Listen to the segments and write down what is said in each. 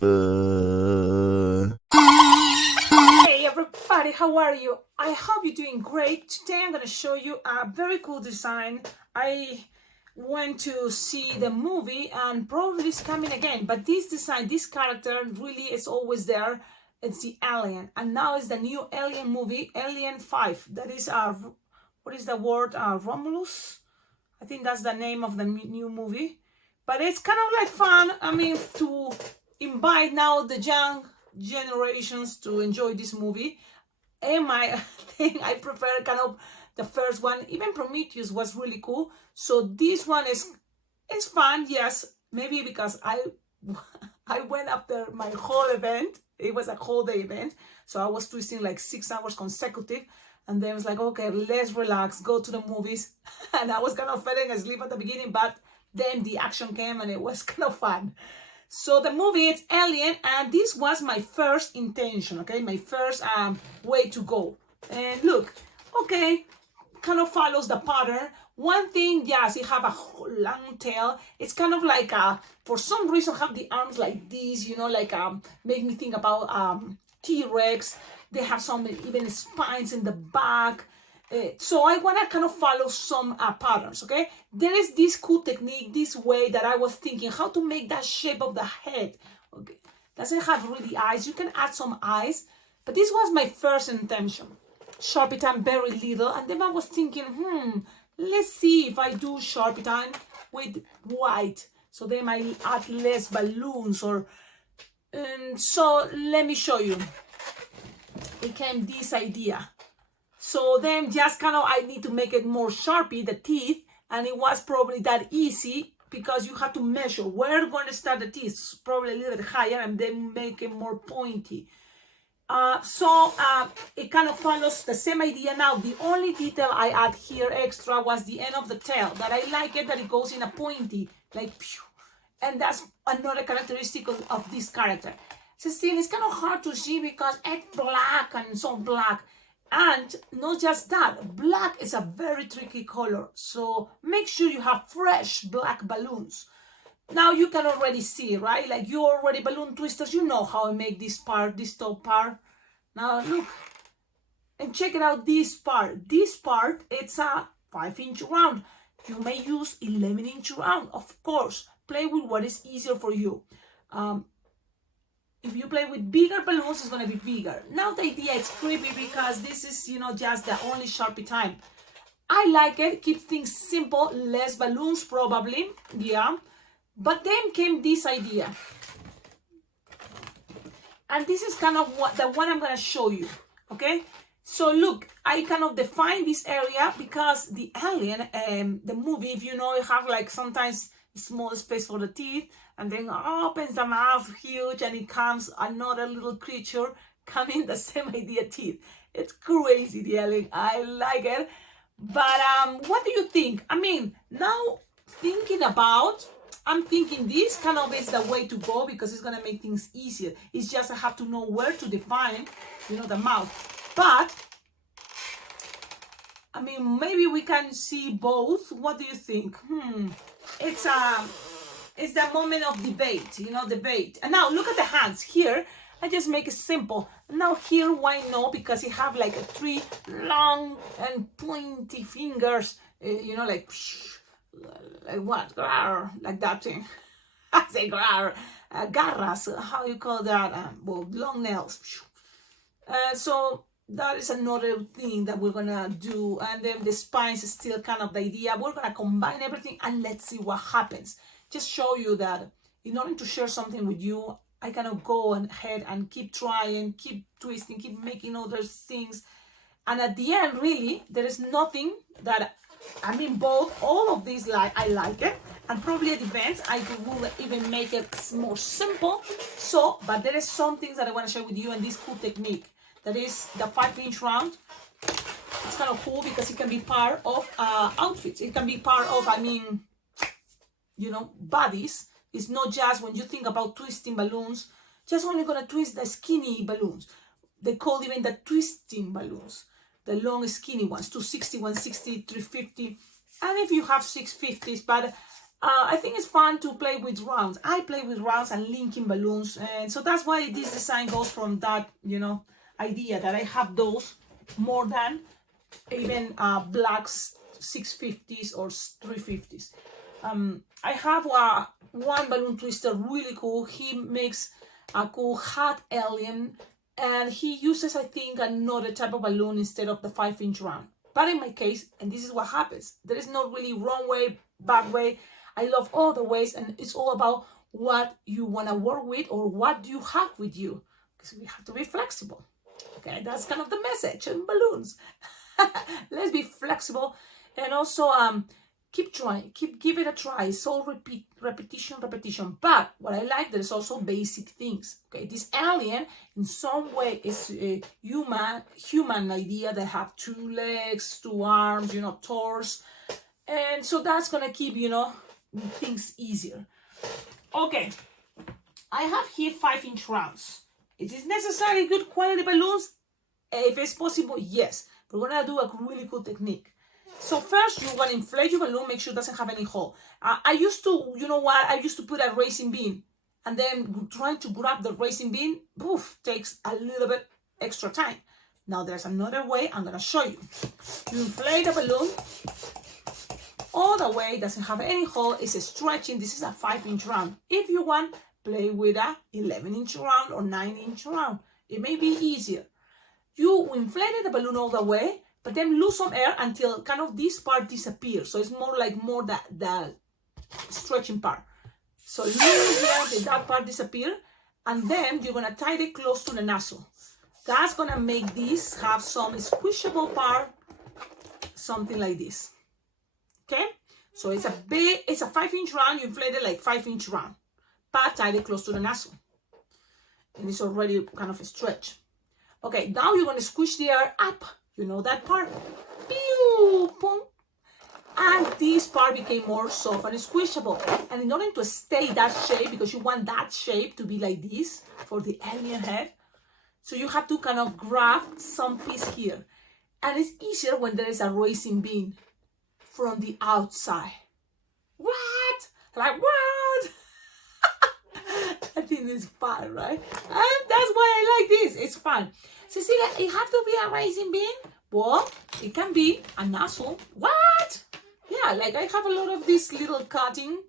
Hey everybody, how are you? I hope you're doing great. Today I'm going to show you a very cool design. I went to see the movie and probably it's coming again, but this design, this character really is always there. It's the alien, and now it's the new alien movie, Alien 5. That is what is the word? Romulus? I think that's the name of the new movie. But it's kind of like fun. I mean, to invite now the young generations to enjoy this movie. And my thing, I prefer kind of the first one. Even Prometheus was really cool. So this one is fun. Yes, maybe because I went after my whole event. It was a whole day event. So I was twisting like 6 hours consecutive. And then it was like, okay, let's relax, go to the movies. And I was kind of falling asleep at the beginning, but then the action came and it was kind of fun. So the movie, it's Alien, and this was my first intention, okay? My first way to go. And look, okay, kind of follows the pattern. One thing, yes, it have a long tail. It's kind of like, for some reason, have the arms like this, you know, like, make me think about T-Rex. They have some even spines in the back. So I want to kind of follow some patterns, okay? There is this cool technique, this way that I was thinking how to make that shape of the head. Okay, doesn't have really eyes. You can add some eyes, but this was my first intention. Sharpie time very little, and then I was thinking, let's see if I do Sharpie time with white. So then I add less balloons and so let me show you. It came this idea. So then just kind of, I need to make it more Sharpie, the teeth, and it was probably that easy because you have to measure where you're going to start the teeth, probably a little bit higher, and then make it more pointy. It kind of follows the same idea now. The only detail I add here extra was the end of the tail, that I like it that it goes in a pointy, like, phew. And that's another characteristic of this character. Cecilia, it's kind of hard to see because it's black and so black. And not just that, black is a very tricky color. So make sure you have fresh black balloons. Now you can already see, right? Like you already balloon twisters, you know how I make this part, this top part. Now look, and check it out, this part. This part, it's a 5-inch round. You may use 11-inch round, of course. Play with what is easier for you. If you play with bigger balloons, it's going to be bigger. Now the idea is creepy because this is, you know, just the only Sharpie time. I like it. Keep things simple. Less balloons probably. Yeah. But then came this idea. And this is kind of the one I'm going to show you. Okay. So look, I kind of define this area because the alien, the movie, if you know, you have like sometimes small space for the teeth, and then opens the mouth huge and it comes another little creature coming, the same idea, teeth. It's crazy, the alien. I like it. But what do you think? I mean, now thinking about, I'm thinking this kind of is the way to go because it's going to make things easier. It's just I have to know where to define, you know, the mouth. But I mean, maybe we can see both. What do you think? It's the moment of debate, you know, debate. And now look at the hands here. I just make it simple. Now here, why no? Because you have like 3 long and pointy fingers, you know, like what? Like that thing. I say garras, how you call that? Well, long nails. So that is another thing that we're gonna do. And then the spines is still kind of the idea. We're gonna combine everything and let's see what happens. Just show you that in order to share something with you, I cannot go ahead and keep trying, keep twisting, keep making other things. And at the end, really, there is nothing that, I mean, both, all of these, like, I like it. And probably it depends. I will even make it more simple. So, but there is some things that I want to share with you and this cool technique. That is the 5-inch round. It's kind of cool because it can be part of outfits. It can be part of, I mean, you know, bodies. It's not just when you think about twisting balloons, just only gonna twist the skinny balloons. They call even the twisting balloons, the long skinny ones, 260, 160, 350. And if you have 650s, but I think it's fun to play with rounds. I play with rounds and linking balloons, and so that's why this design goes from that, you know, idea that I have those more than even black 650s or 350s. I have one balloon twister, really cool. He makes a cool hot alien, and he uses, I think, another type of balloon instead of the 5-inch round. But in my case, and this is what happens, there is not really wrong way, bad way. I love all the ways, and it's all about what you want to work with or what do you have with you, because we have to be flexible. Okay, that's kind of the message in balloons. Let's be flexible, and also keep trying, give it a try. It's all repetition. But what I like, there's also basic things. Okay, this alien in some way is a human idea. They have 2 legs, 2 arms, you know, torso, and so that's gonna keep, you know, things easier. Okay, I have here 5-inch rounds. Is it necessarily good quality balloons? If it's possible, yes. But we're gonna do a really cool technique. So first, you want to inflate your balloon, make sure it doesn't have any hole. I used to, you know what? I used to put a racing bean, and then trying to grab the racing bean, poof, takes a little bit extra time. Now there's another way I'm gonna show you. You inflate the balloon all the way, doesn't have any hole, it's stretching. This is a 5-inch round. If you want, play with a 11-inch round or 9-inch round. It may be easier. You inflated the balloon all the way, but then lose some air until kind of this part disappears. So it's more the stretching part. So lose air until that part disappear, and then you're gonna tie it close to the nozzle. That's gonna make this have some squishable part, something like this. Okay, so it's a 5-inch round. You inflate it like 5-inch round, but tie it close to the nozzle, and it's already kind of a stretch. Okay, now you're gonna squish the air up. You know that part? Pew, boom. And this part became more soft and squishable. And in order to stay that shape, because you want that shape to be like this for the alien head, so you have to kind of grab some piece here. And it's easier when there is a racing bean from the outside. What? Like what? I think it's fun, right? And that's why I like this. It's fun. Cecilia, it have to be a racing bean? Well, it can be a nozzle. What? Yeah, like I have a lot of these little cutting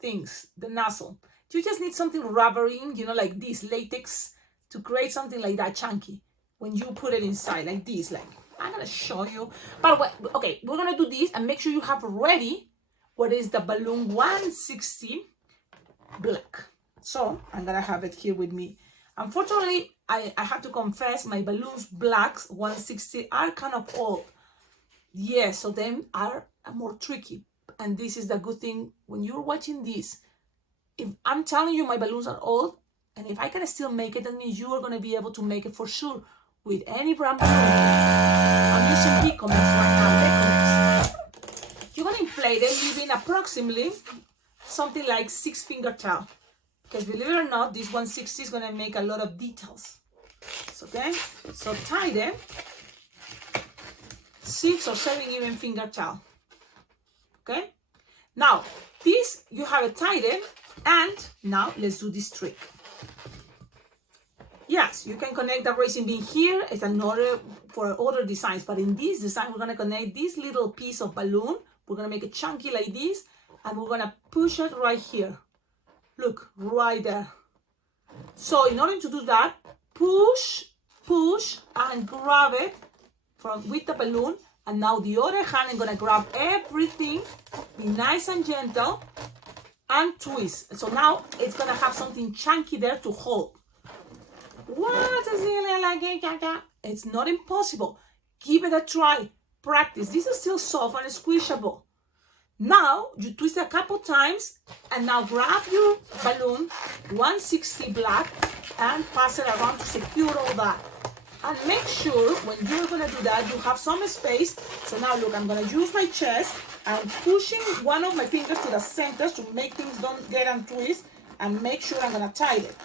things, the nozzle. You just need something rubbery, you know, like this latex, to create something like that chunky. When you put it inside like this, like I'm gonna show you. But okay, we're gonna do this and make sure you have ready what is the balloon 160 black. So I'm gonna have it here with me. Unfortunately, I have to confess, my balloons blacks 160 are kind of old. Yes, so them are more tricky. And this is the good thing when you're watching this. If I'm telling you my balloons are old, and if I can still make it, that means you are going to be able to make it for sure with any brand balloon. I'm using Picomex right now. Picomex. You're going to inflate it using approximately something like 6-finger tail. Because believe it or not, this 160 is going to make a lot of details. So, okay, so tie them 6 or 7 even finger tail. Okay, now this you have it tied in, and now let's do this trick. Yes, you can connect the racing bean here. It's another for other designs, but in this design we're going to connect this little piece of balloon. We're going to make it chunky like this, and we're going to push it right here. Look, right there. So in order to do that, push, and grab it with the balloon. And now the other hand, I'm gonna grab everything, be nice and gentle, and twist. So now it's gonna have something chunky there to hold. What is it like it? It's not impossible. Give it a try. Practice. This is still soft and squishable. Now you twist a couple times, and now grab your balloon 160 black and pass it around to secure all that. And make sure when you're gonna do that, you have some space. So now look, I'm gonna use my chest and pushing one of my fingers to the center to make things don't get untwist, and make sure I'm gonna tie it.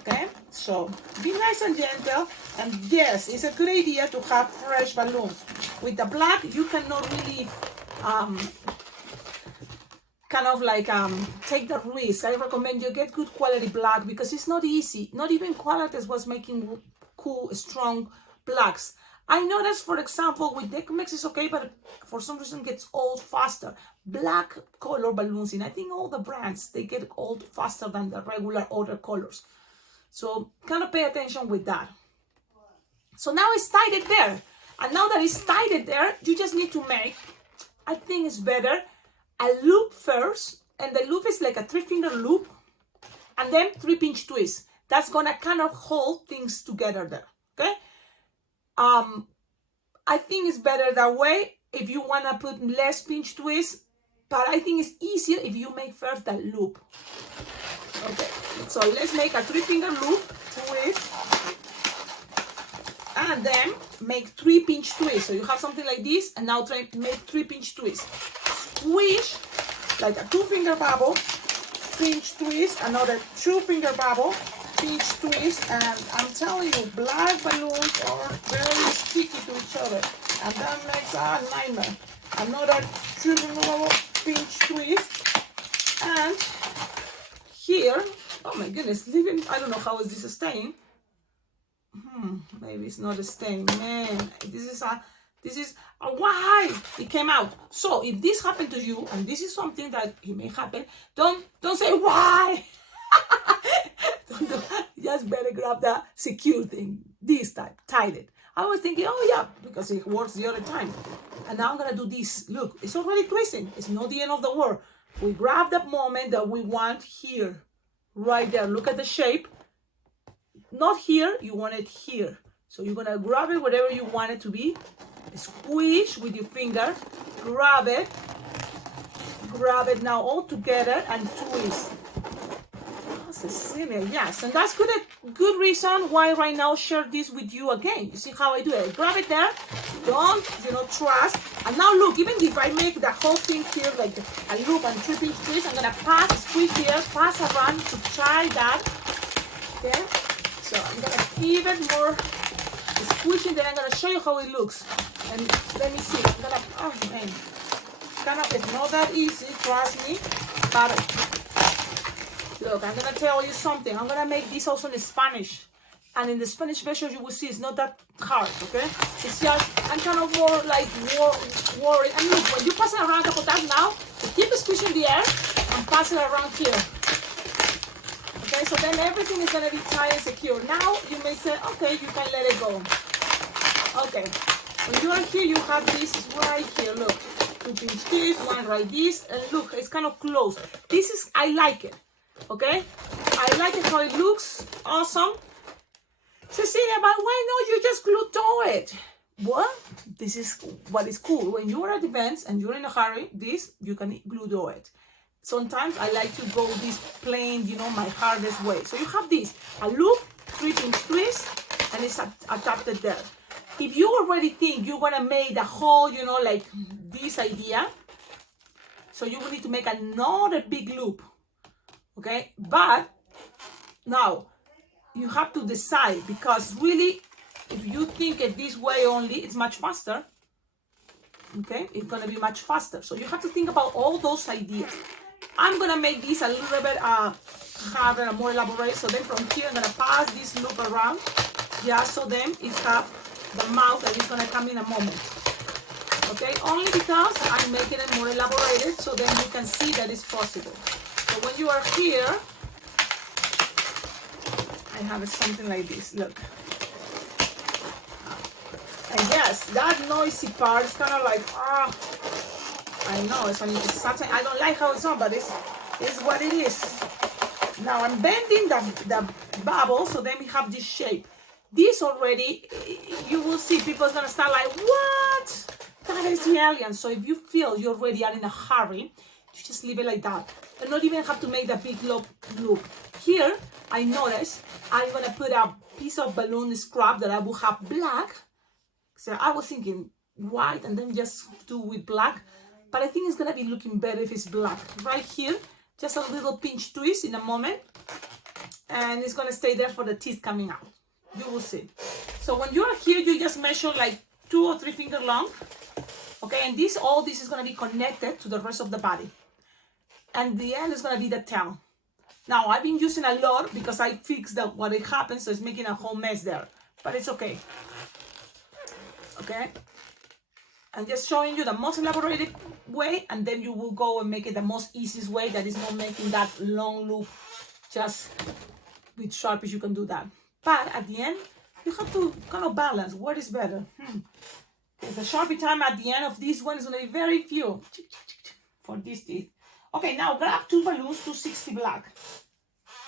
Okay, so be nice and gentle. And yes, it's a good idea to have fresh balloons. With the black, you cannot really kind of like take the risk. I recommend you get good quality black because it's not easy. Not even Qualitas was making cool, strong blacks. I noticed, for example, with Decomex it's okay, but for some reason it gets old faster. Black color balloons, and I think all the brands, they get old faster than the regular other colors. So kind of pay attention with that. So now it's tied it there. And now that it's tied it there, you just need to make, I think it's better, a loop first. And the loop is like a 3-finger loop. And then 3-pinch twist. That's going to kind of hold things together there. Okay? I think it's better that way if you want to put less pinch twist. But I think it's easier if you make first the loop. Okay, so let's make a 3-finger loop twist. And then make 3-pinch twist. So you have something like this, and now try make 3-pinch twist. Squish like a 2-finger bubble, pinch twist, another 2-finger bubble, pinch twist, and I'm telling you, black balloons are very sticky to each other, and that makes a nightmare. Another 2-finger bubble, pinch twist, and here, oh my goodness, leaving, I don't know how is this staying. Maybe it's not staying. Man, this is a why it came out. So if this happened to you, and this is something that it may happen, don't say why. Just better grab the secure thing. This type, tied it. I was thinking, oh yeah, because it works the other time. And now I'm gonna do this. Look, it's already twisting. It's not the end of the world. We grab the moment that we want here, right there. Look at the shape. Not here, you want it here. So you're gonna grab it wherever you want it to be. Squish with your finger. Grab it now all together and twist. Oh, Cecilia, yes, and that's good reason why right now share this with you again. You see how I do it? Grab it there. Don't, trust. And now look, even if I make the whole thing here like a loop and 3-pinch twist, I'm gonna squeeze here, pass around to try that. Okay? So I'm gonna give it more squishing, then I'm gonna show you how it looks. And let me see. I'm gonna, oh man, it's not that easy, trust me. But look, I'm gonna tell you something. I'm gonna make this also in Spanish. And in the Spanish version, you will see it's not that hard, okay? It's just, I'm kind of more like worried. And look, when you pass it around capotage now, you keep squishing the air and pass it around here. Okay, so then everything is going to be tight and secure. Now you may say, okay, you can let it go. Okay, when you are here, you have this right here. Look, 2-pinch this, one right this, and look, it's kind of close. This is, I like it. Okay, I like it how it looks. Awesome. Cecilia, but why not you just glue it? What? This is what is cool. When you are at events and you're in a hurry, this you can glue it. Sometimes I like to go this plain, my hardest way. So you have this, a loop, 3-pinch twist, and it's adapted there. If you already think you're gonna make the whole, like this idea, so you will need to make another big loop, okay? But now you have to decide, because really, if you think it this way only, it's much faster. Okay, it's gonna be much faster. So you have to think about all those ideas. I'm gonna make this a little bit harder and more elaborate. So then from here, I'm gonna pass this loop around, just so then it have the mouth that is gonna come in a moment. Okay, only because I'm making it more elaborated, so then you can see that it's possible. So when you are here, I have something like this. Look. And yes, that noisy part is kind of like, I know, it's such I don't like how it's on, but it's what it is. Now I'm bending the bubble, so then we have this shape. This already, you will see people are going to start like, what? That is the alien. So if you feel you already are in a hurry, you just leave it like that. And not even have to make the big loop. Here, I noticed I'm going to put a piece of balloon scrap that I will have black. So I was thinking white and then just do with black. But I think it's going to be looking better if it's black. Right here, just a little pinch twist in a moment. And it's going to stay there for the teeth coming out. You will see. So when you are here, you just measure like 2 or 3 finger long. Okay, and all this is going to be connected to the rest of the body. and the end is gonna be the tail. Now I've been using a lot because I fixed that what it happens, so it's making a whole mess there, but it's okay. Okay, I'm just showing you the most elaborated way, and then you will go and make it the most easiest way that is not making that long loop. Just with Sharpies you can do that, but at the end you have to kind of balance what is better. The Sharpie time at the end of this one is going to be very few for these teeth. Okay, now grab 2 balloons, 260 black.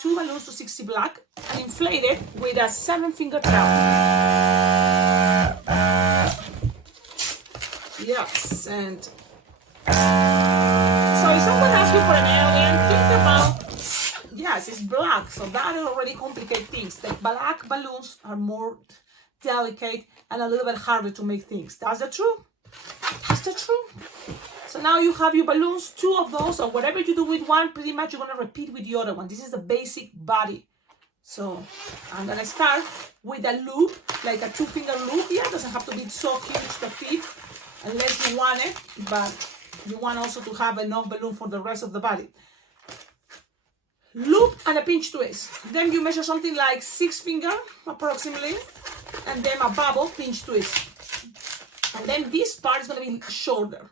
2 balloons, 260 black, and inflate it with a 7-finger tail. Yes, and so if someone asks you for an alien, think about, yes, it's black, so that already complicates things. The black balloons are more delicate and a little bit harder to make things. That's the truth. That's the truth. So now you have your balloons, 2 of those, or whatever you do with one, pretty much you're going to repeat with the other one. This is the basic body. So I'm going to start with a loop, like a 2-finger loop here. It doesn't have to be so huge to fit unless you want it, but you want also to have enough balloon for the rest of the body. Loop and a pinch twist. Then you measure something like 6 finger approximately, and then a bubble pinch twist. And then this part is going to be shorter,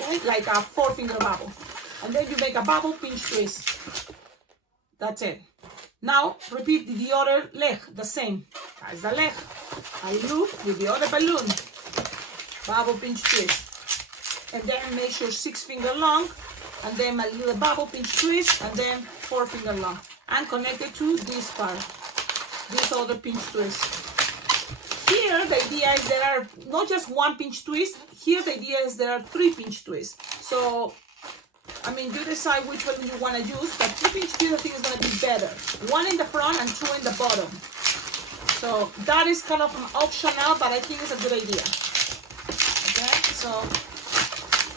okay, like a 4-finger bubble. And then you make a bubble pinch twist. That's it. Now repeat the other leg, the same. That's the leg. I loop with the other balloon, bubble pinch twist, and then measure 6-finger long, and then a little bubble pinch twist, and then 4-finger long, and connect it to this part, this other pinch twist. Here the idea is there are not just 1 pinch twist. Here the idea is there are 3 pinch twists. So I mean, you decide which one you want to use, but 3 pinch twist I think is going to be better. 1 in the front and 2 in the bottom. So that is kind of an optional, but I think it's a good idea. Okay, so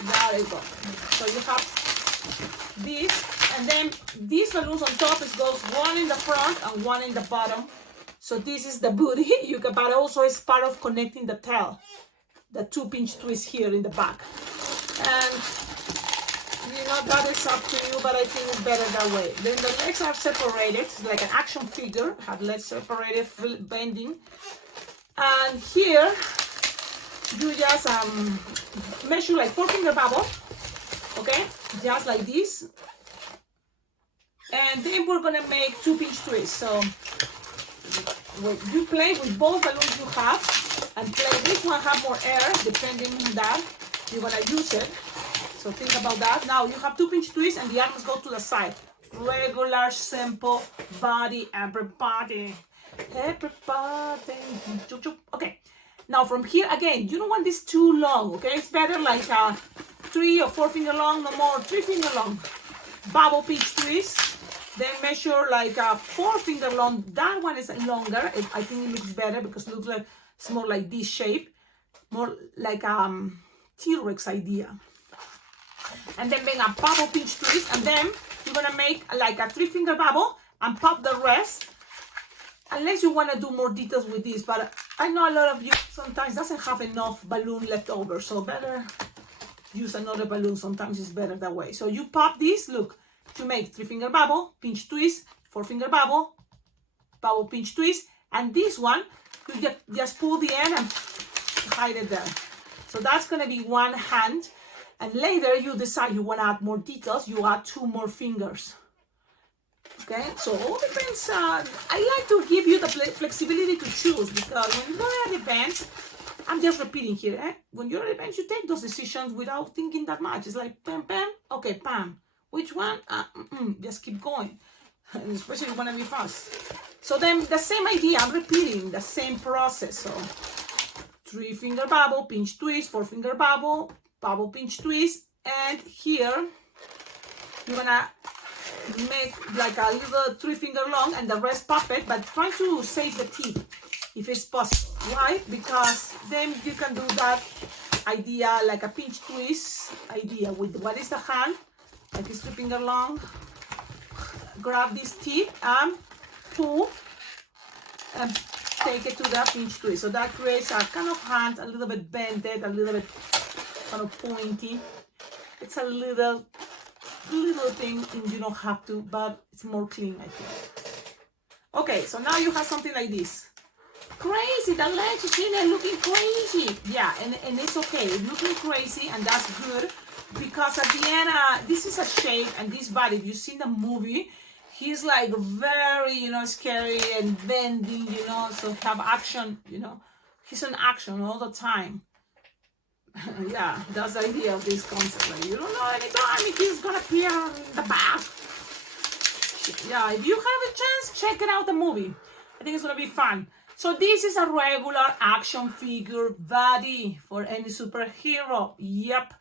there you go. So you have this, and then these balloons on top is goes 1 in the front and 1 in the bottom. So this is the booty, but also it's part of connecting the tail. The 2 pinch twists here in the back. And you know, that is up to you, but I think it's better that way. Then the legs are separated, like an action figure, have legs separated, bending. And here, you just measure like 4-finger bubble, okay? Just like this. And then we're gonna make 2 pinch twists. So you play with both balloons you have, and play which one have more air, depending on that, you're gonna use it. So think about that. Now you have 2 pinch twists and the arms go to the side. Regular, simple body, everybody. Everybody. Okay. Now from here, again, you don't want this too long, okay? It's better like 3 or 4-finger long, no more, 3-finger long. Bubble pinch twist. Then measure like a 4-finger long. That one is longer. I think it looks better because it looks like it's more like this shape. More like T-Rex idea. And then make a bubble pinch twist, and then you're gonna make like a 3-finger bubble and pop the rest, unless you want to do more details with this. But I know a lot of you sometimes doesn't have enough balloon left over, so better use another balloon. Sometimes it's better that way. So you pop this, look, you make 3-finger bubble, pinch twist, 4-finger bubble, bubble pinch twist, and this one you just pull the end and hide it there. So that's gonna be one hand. And later you decide you want to add more details, you add 2 more fingers. Okay, so all depends. I like to give you the flexibility to choose, because when you're at events, I'm just repeating here, when you're at events, you take those decisions without thinking that much. It's like, pam, pam, okay, pam. Which one? Just keep going, and especially when you want to be fast. So then the same idea, I'm repeating the same process. So 3-finger bubble, pinch twist, 4-finger bubble, bubble pinch twist, and here you're gonna make like a little 3-finger long and the rest pop it, but try to save the tip if it's possible. Why? Because then you can do that idea like a pinch twist idea with what is the hand, like it's 3-finger long. Grab this tip and pull and take it to the pinch twist. So that creates a kind of hand, a little bit bended, a little bit kind of pointy. It's a little little thing, and you don't have to, but it's more clean, I think. Okay, so now you have something like this. Crazy, the legs, Cecilia, looking crazy. Yeah, and it's okay, it's looking crazy, and that's good, because at the end, this is a shape, and this body, if you've seen the movie, he's like very, you know, scary and bending, you know, so have action, you know, he's in action all the time. Yeah, that's the idea of this concept. Like, you don't know anytime if he's gonna appear in the back. Yeah, if you have a chance, check it out, the movie. I think it's gonna be fun. So this is a regular action figure body for any superhero. Yep.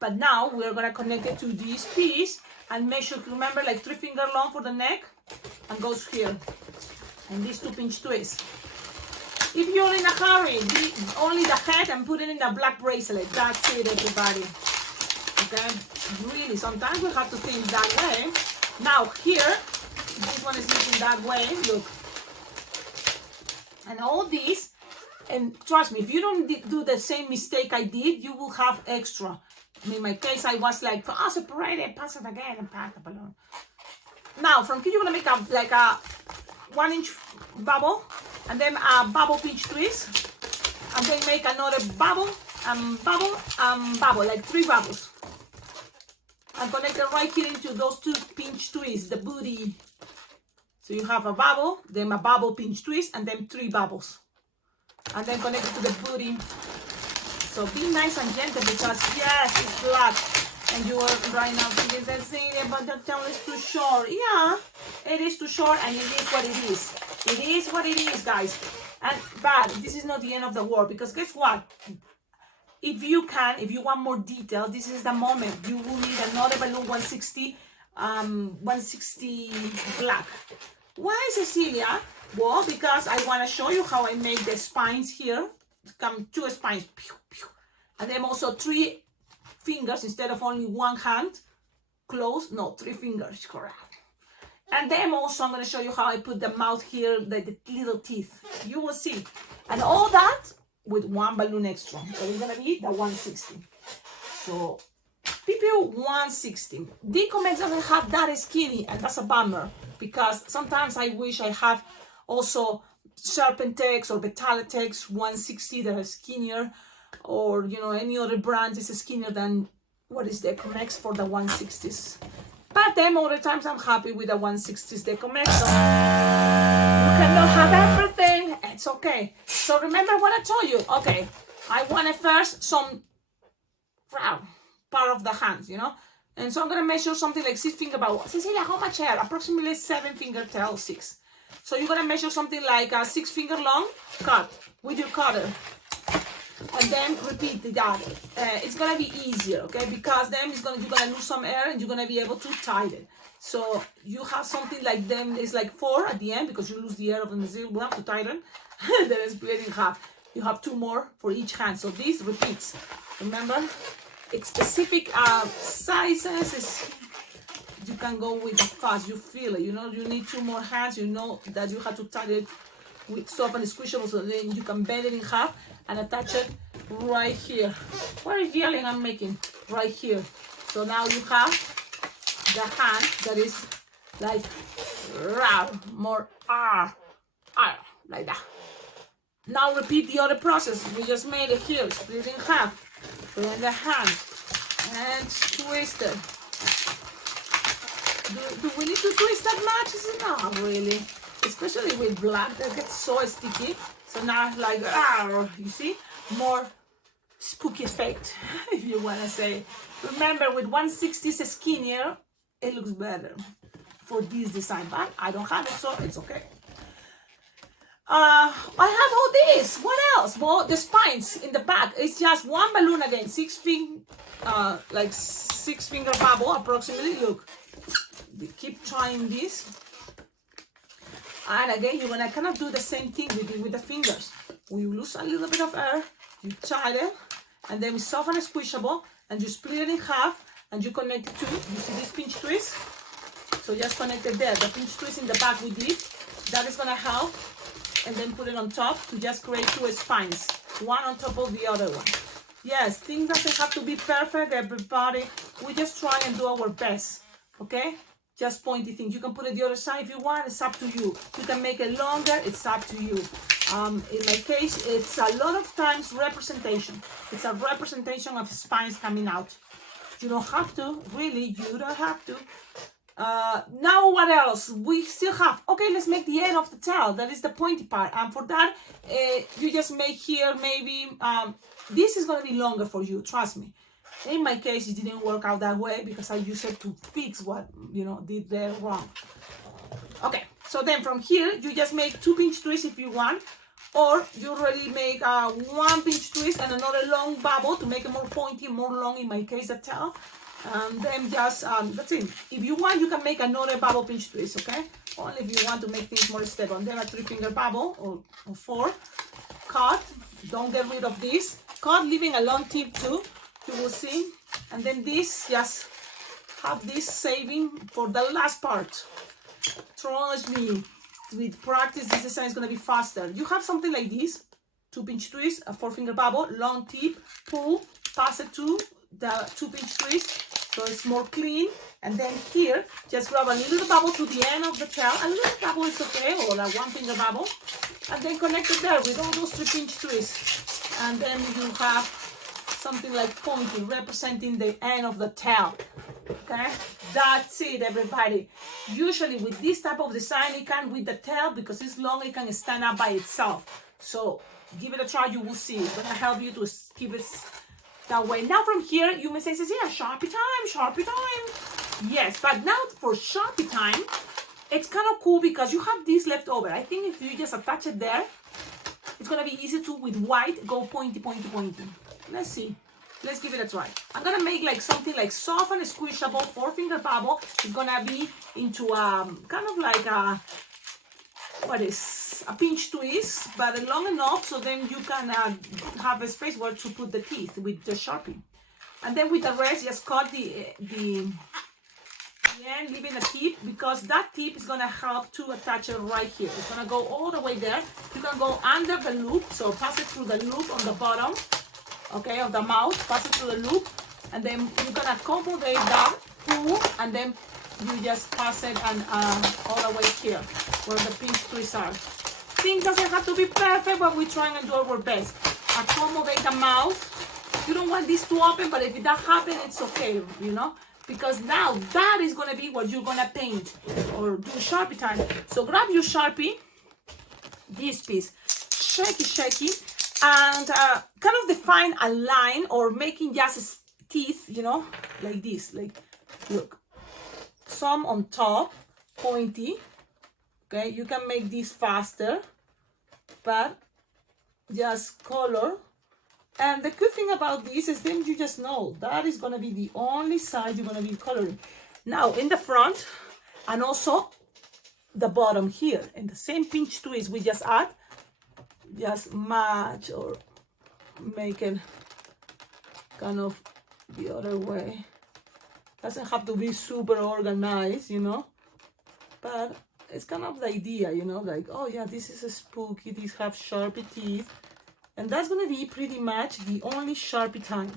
But now we're gonna connect it to this piece and make sure, remember, like 3 finger long for the neck, and goes here. And these 2 pinch twists. If you're in a hurry, only the head and put it in the black bracelet. That's it, everybody. Okay? Really, sometimes we have to think that way. Now here, this one is looking that way. Look. And all this, and trust me, if you don't do the same mistake I did, you will have extra. In my case, I was like, separate it, pass it again, and pack the balloon. Now, from here, you're going to make like a 1-inch bubble, and then a bubble pinch twist, and then make another bubble, bubble, like 3 bubbles. And connect it right here into those 2 pinch twists, the booty. So you have a bubble, then a bubble pinch twist, and then 3 bubbles. And then connect it to the booty. So be nice and gentle, because yes, it's black. And you are right now thinking, Cecilia, but the tail is too short. Yeah, it is too short, and it is what it is. It is what it is, guys. But this is not the end of the world, because guess what? If you want more detail, this is the moment. You will need another balloon 160 black. Why, Cecilia? Well, because I want to show you how I make the spines here. Come 2 spines. And then also 3 fingers instead of only 1 hand. Close. No, 3 fingers. Correct. And then also I'm going to show you how I put the mouth here, the little teeth. You will see. And all that with 1 balloon extra. So it's going to be the 160. So PPO 160. The Comex doesn't have that skinny, and that's a bummer, because sometimes I wish I have also Serpentex or Betalitex 160 that are skinnier, or you know, any other brand is skinnier than what is the Comex for the 160s. But then other times I'm happy with the 160s, the Comex. So you cannot have everything. It's okay. So remember what I told you. Okay, I wanted first some part of the hands, you know, and so I'm gonna measure something like 6 finger bubble. Cecilia, how much hair? Approximately 7 finger tail, 6. So you're gonna measure something like a 6 finger long cut with your cutter, and then repeat that. It's gonna be easier, okay? Because then you're gonna lose some air, and you're gonna be able to tighten it. So you have something like them. It's like 4 at the end, because you lose the air of the zero. We have to tighten. Then it's split in half. You have 2 more for each hand. So this repeats. Remember. It's specific sizes. You can go with the fast, you feel it, you know, you need 2 more hands, you know that you have to tie it with soft and squishable, so then you can bend it in half and attach it right here. What is yelling I'm making? Right here. So now you have the hand that is like more like that. Now repeat the other process. We just made it here, split in half. Put in the hand and twist it. Do we need to twist that much? Not really. Especially with black, that gets so sticky. So now like, you see? More spooky effect, if you want to say. Remember, with 160s skinnier, it looks better for this design. But I don't have it, so it's okay. I have all this. What else? Well, the spines in the back. It's just 1 balloon again. 6 finger bubble approximately. Look, keep trying this. And again, you're gonna kind of do the same thing with the fingers. We lose a little bit of air. You tighten, and then we soft and squishable, and you split it in half, and you connect it to. You see this pinch twist? So just connect it there. The pinch twist in the back we did. That is gonna help. And then put it on top to just create 2 spines, 1 on top of the other one. Yes, things doesn't have to be perfect, everybody. We just try and do our best. okay? Just pointy things. You can put it the other side if you want. It's up to you. You can make it longer. It's up to you. In my case, it's a lot of times representation. It's a representation of spines coming out. You don't have to. Really, you don't have to. Now what else? We still have, okay, let's make the end of the tail. That is the pointy part. And for that, you just make here maybe, this is going to be longer for you, trust me. In my case, it didn't work out that way because I used it to fix what, did there wrong. Okay, so then from here, you just make 2 pinch twists if you want, or you already make 1 pinch twist and another long bubble to make it more pointy, more long, in my case, the tail. And then just, that's it. If you want, you can make another bubble pinch twist, okay? Only if you want to make things more stable. And then a 3-finger bubble, or 4. Cut, don't get rid of this. Cut, leaving a long tip too, you will see. And then this, just have this saving for the last part. Trust me, with practice, this design is gonna be faster. You have something like this, 2 pinch twist, a 4-finger bubble, long tip, pull, pass it to the 2 pinch twist, so it's more clean. And then here, just grab a little bubble to the end of the tail. A little bubble is okay, or a 1-finger bubble, and then connect it there with all those 3 pinch twists. And then you have something like pointy, representing the end of the tail. Okay, that's it, everybody. Usually with this type of design, it can, with the tail, because it's long, it can stand up by itself. So give it a try, you will see. It's gonna help you to keep it that way. Now from here, you may say, Cecilia, Sharpie time, Sharpie time. Yes, but now for Sharpie time, it's kind of cool because you have this left over. I think if you just attach it there, it's gonna be easy to, with white, go pointy, pointy, pointy. Let's see. Let's give it a try. I'm gonna make like something like soft and squishable 4-finger bubble. It's gonna be into kind of like a, what is, a pinch twist, but long enough so then you can have a space where to put the teeth with the Sharpie. And then with the rest, just cut the end, leaving the tip, because that tip is gonna help to attach it right here. It's gonna go all the way there. You can go under the loop, so pass it through the loop on the bottom, okay, of the mouth, pass it through the loop, and then you're gonna accommodate that, pull, and then you just pass it and all the way here, where the pinch twists are. Things doesn't have to be perfect, but we're trying to do our best. Accommodate the mouth. You don't want this to open, but if that happens, it's okay, because now that is gonna be what you're gonna paint or do Sharpie time. So grab your Sharpie, this piece, shaky, and kind of define a line, or making just teeth, like this, like, look, some on top, pointy, okay? You can make this faster, but just color. And the good thing about this is then you just know that is gonna be the only side you're gonna be coloring. Now in the front, and also the bottom here, in the same pinch twist we just add, just match or make it kind of the other way. Doesn't have to be super organized, but it's kind of the idea, like, oh yeah, this is a spooky, these have Sharpie teeth, and that's gonna be pretty much the only Sharpie time.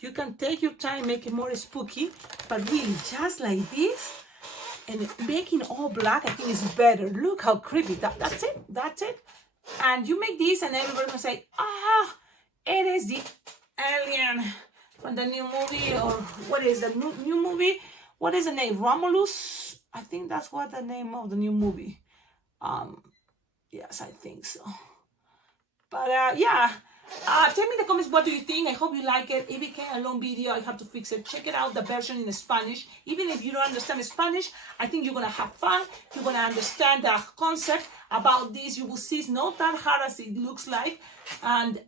You can take your time, make it more spooky, but really just like this, and making all black, I think is better. Look how creepy, that's it. And you make this, and everybody's gonna say, it is the alien from the new movie, or what is the new movie? What is the name? Romulus? I think that's what the name of the new movie. Yes, I think so. But yeah, tell me in the comments, what do you think? I hope you like it. It became a long video. I have to fix it. Check it out, the version in Spanish. Even if you don't understand Spanish, I think you're gonna have fun. You're gonna understand the concept about this. You will see it's not that hard as it looks like. And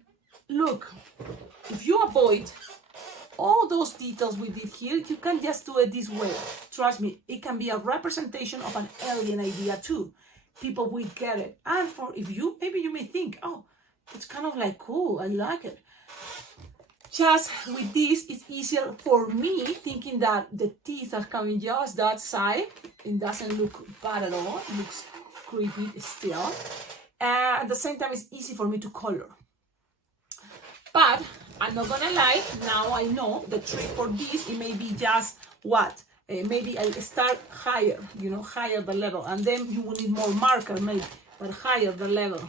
look, if you avoid all those details we did here, you can just do it this way. Trust me, it can be a representation of an alien idea too. People will get it. And for if you, maybe you may think, oh, it's kind of like cool, I like it. Just with this, it's easier for me, thinking that the teeth are coming just that side. It doesn't look bad at all. It looks creepy still. At the same time, it's easy for me to color. But I'm not gonna lie, now I know the trick for this, it may be just what? maybe I'll start higher, higher the level, and then you will need more marker maybe, but higher the level,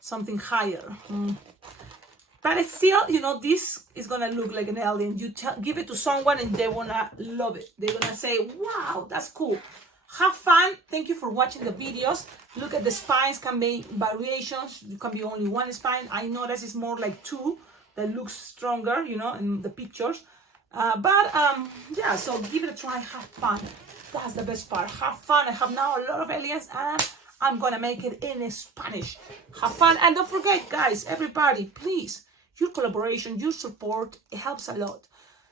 something higher. But it's still, this is gonna look like an alien. You give it to someone and they wanna love it. They're gonna say, wow, that's cool. Have fun. Thank you for watching the videos. Look at the spines, can be variations. You can be only one spine. I notice it's more like two that looks stronger, in the pictures. Yeah, so give it a try, have fun. That's the best part. Have fun. I have now a lot of aliens and I'm gonna make it in Spanish. Have fun. And don't forget, guys, everybody, please, your collaboration, your support, it helps a lot.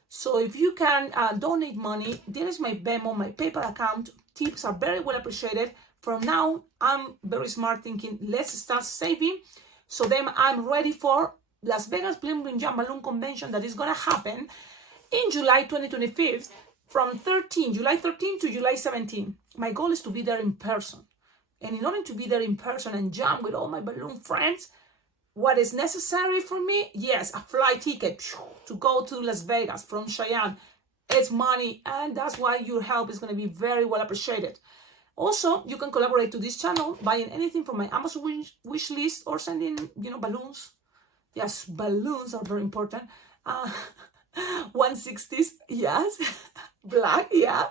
So if you can donate money, there is my Venmo, my PayPal account. Tips are very well appreciated. From now, I'm very smart thinking, let's start saving. So then I'm ready for Las Vegas Bling Bling Jam Balloon Convention that is gonna happen in July 2025, from July 13 to July 17. My goal is to be there in person. And in order to be there in person and jam with all my balloon friends, what is necessary for me? Yes, a flight ticket to go to Las Vegas from Cheyenne. It's money, and that's why your help is going to be very well appreciated. Also, you can collaborate to this channel buying anything from my Amazon wish list or sending, balloons. Yes, balloons are very important. 160s, yes, black, yeah,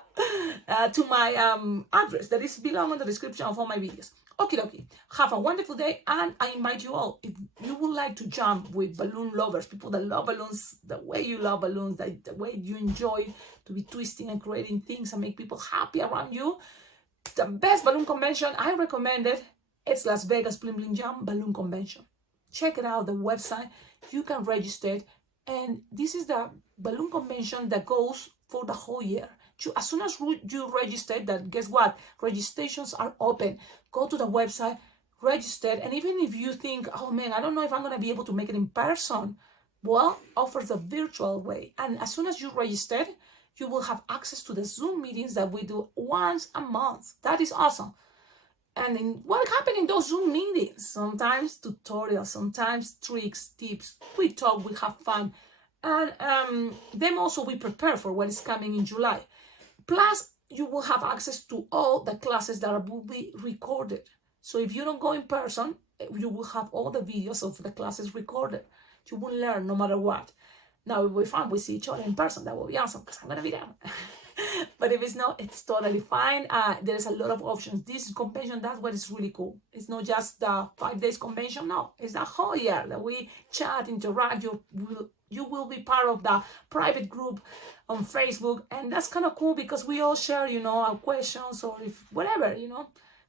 to my address that is below in the description of all my videos. Okie dokie. Have a wonderful day, and I invite you all, if you would like to jump with balloon lovers, people that love balloons, the way you love balloons, the way you enjoy to be twisting and creating things and make people happy around you, the best balloon convention I recommend it's Las Vegas Bling Bling Jam Balloon Convention. Check it out, the website. You can register, and this is the balloon convention that goes for the whole year. As soon as you register, that guess what? Registrations are open. Go to the website, register, and even if you think, oh man, I don't know if I'm gonna be able to make it in person, well, offers a virtual way. And as soon as you register, you will have access to the Zoom meetings that we do once a month. That is awesome. And then what happens in those Zoom meetings? Sometimes tutorials, sometimes tricks, tips. We talk, we have fun. And then also we prepare for what is coming in July. Plus, you will have access to all the classes that will be recorded. So if you don't go in person, you will have all the videos of the classes recorded. You will learn no matter what. Now, if we find we see each other in person, that will be awesome because I'm going to be there. But if it's not, it's totally fine. There's a lot of options. This convention, that's what is really cool. It's not just the 5 days convention. No, it's the whole year that we chat, interact. You will be part of the private group on Facebook. And that's kind of cool because we all share, our questions or if whatever,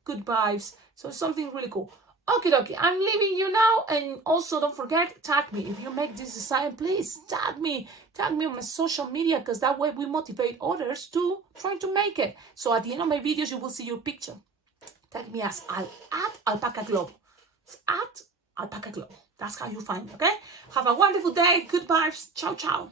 good vibes. So it's something really cool. Okie dokie, I'm leaving you now, and also don't forget, tag me. If you make this design, please tag me on my social media, because that way we motivate others to try to make it. So at the end of my videos, you will see your picture. Tag me as at Alpaca Globe. It's at Alpaca Globe. That's how you find me, okay? Have a wonderful day. Good vibes. Ciao, ciao.